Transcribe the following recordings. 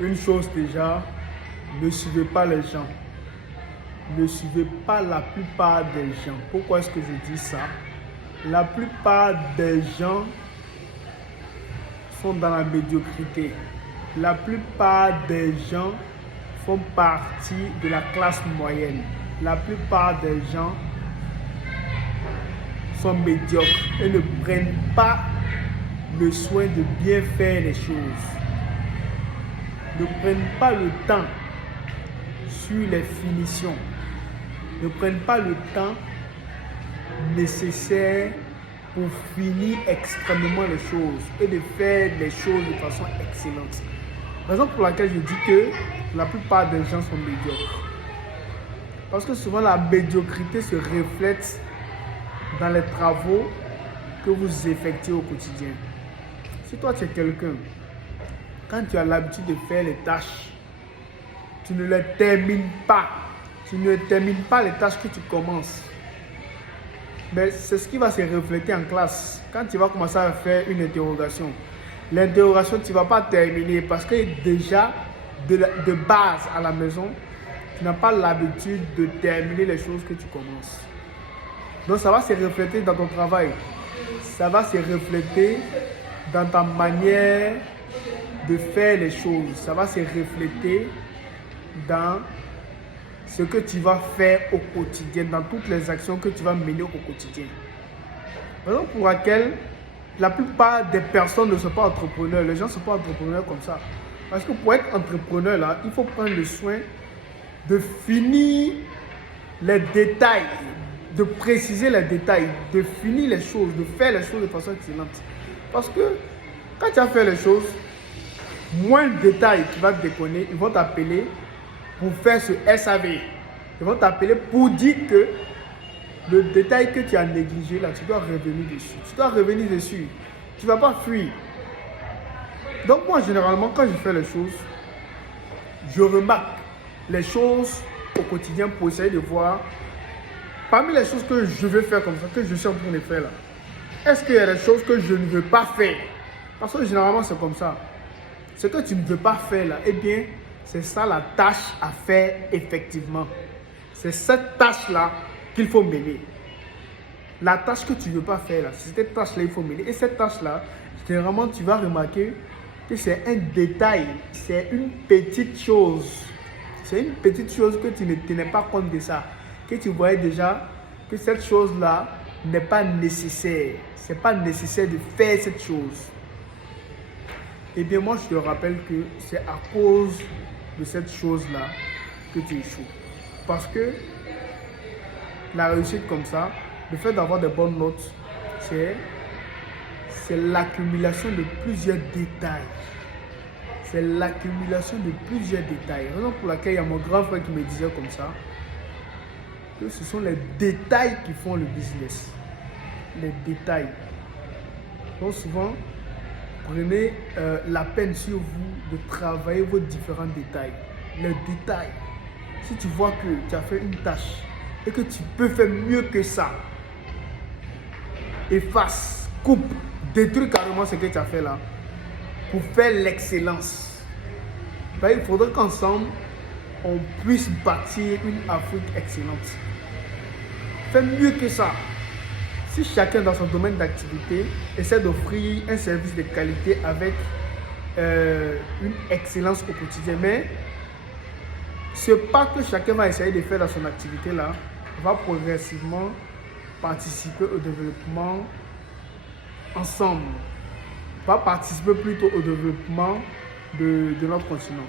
Une chose déjà, ne suivez pas les gens. Ne suivez pas la plupart des gens. Pourquoi est-ce que je dis ça? La plupart des gens sont dans la médiocrité. La plupart des gens font partie de la classe moyenne. La plupart des gens sont médiocres et ne prennent pas le soin de bien faire les choses. Ne prennent pas le temps sur les finitions. Ne prennent pas le temps nécessaire pour finir extrêmement les choses et de faire les choses de façon excellente. Raison pour laquelle je dis que la plupart des gens sont médiocres. Parce que souvent la médiocrité se reflète dans les travaux que vous effectuez au quotidien. Si toi tu es quelqu'un, quand tu as l'habitude de faire les tâches, tu ne les termines pas. Tu ne termines pas les tâches que tu commences. Mais c'est ce qui va se refléter en classe. Quand tu vas commencer à faire une interrogation, l'interrogation, tu ne vas pas terminer parce que déjà, de base à la maison, tu n'as pas l'habitude de terminer les choses que tu commences. Donc ça va se refléter dans ton travail. Ça va se refléter dans ta manière de faire les choses. Ça va se refléter dans ce que tu vas faire au quotidien, dans toutes les actions que tu vas mener au quotidien. Raison pour laquelle la plupart des personnes ne sont pas entrepreneurs. Les gens ne sont pas entrepreneurs comme ça. Parce que pour être entrepreneur, là, il faut prendre le soin de finir les détails, de préciser les détails, de finir les choses, de faire les choses de façon excellente. Parce que quand tu as fait les choses, moins de détails tu vas te déconner, ils vont t'appeler pour faire ce SAV. Ils vont t'appeler pour dire que le détail que tu as négligé, là, tu dois revenir dessus. Tu dois revenir dessus. Tu ne vas pas fuir. Donc moi, généralement, quand je fais les choses, je remarque les choses au quotidien pour essayer de voir parmi les choses que je veux faire comme ça, que je suis en train de faire là. Est-ce qu'il y a des choses que je ne veux pas faire? Parce que généralement, c'est comme ça. Ce que tu ne veux pas faire là, eh bien, c'est ça la tâche à faire effectivement. C'est cette tâche-là qu'il faut mener. La tâche que tu ne veux pas faire là, c'est cette tâche-là qu'il faut mener. Et cette tâche-là, généralement, tu vas remarquer que c'est un détail, c'est une petite chose. C'est une petite chose que tu ne tenais pas compte de ça. Que tu voyais déjà que cette chose-là n'est pas nécessaire. Ce n'est pas nécessaire de faire cette chose. Eh bien, moi, je te rappelle que c'est à cause de cette chose-là que tu échoues. Parce que la réussite comme ça, le fait d'avoir des bonnes notes, c'est l'accumulation de plusieurs détails. C'est l'accumulation de plusieurs détails. Raison pour laquelle il y a mon grand frère qui me disait comme ça, que ce sont les détails qui font le business. Les détails. Donc souvent, prenez la peine sur vous de travailler vos différents détails. Les détails. Si tu vois que tu as fait une tâche et que tu peux faire mieux que ça, efface, coupe, détruis carrément ce que tu as fait là pour faire l'excellence. Il faudrait qu'ensemble, on puisse bâtir une Afrique excellente. Fais mieux que ça. Si chacun dans son domaine d'activité essaie d'offrir un service de qualité avec une excellence au quotidien, mais ce pas que chacun va essayer de faire dans son activité là, va progressivement participer au développement ensemble. Va participer plutôt au développement de notre continent.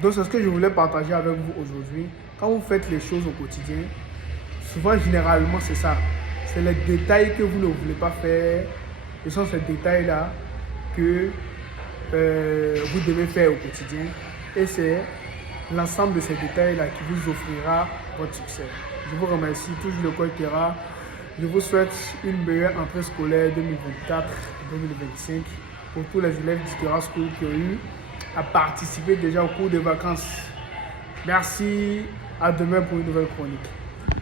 Donc c'est ce que je voulais partager avec vous aujourd'hui. Quand vous faites les choses au quotidien, souvent généralement c'est ça. C'est les détails que vous ne voulez pas faire. Ce sont ces détails-là que vous devez faire au quotidien. Et c'est l'ensemble de ces détails-là qui vous offrira votre succès. Je vous remercie, toujours le Coach Terra. Je vous souhaite une meilleure entrée scolaire 2024-2025 pour tous les élèves du Terra School qui ont eu à participer déjà au cours des vacances. Merci, à demain pour une nouvelle chronique.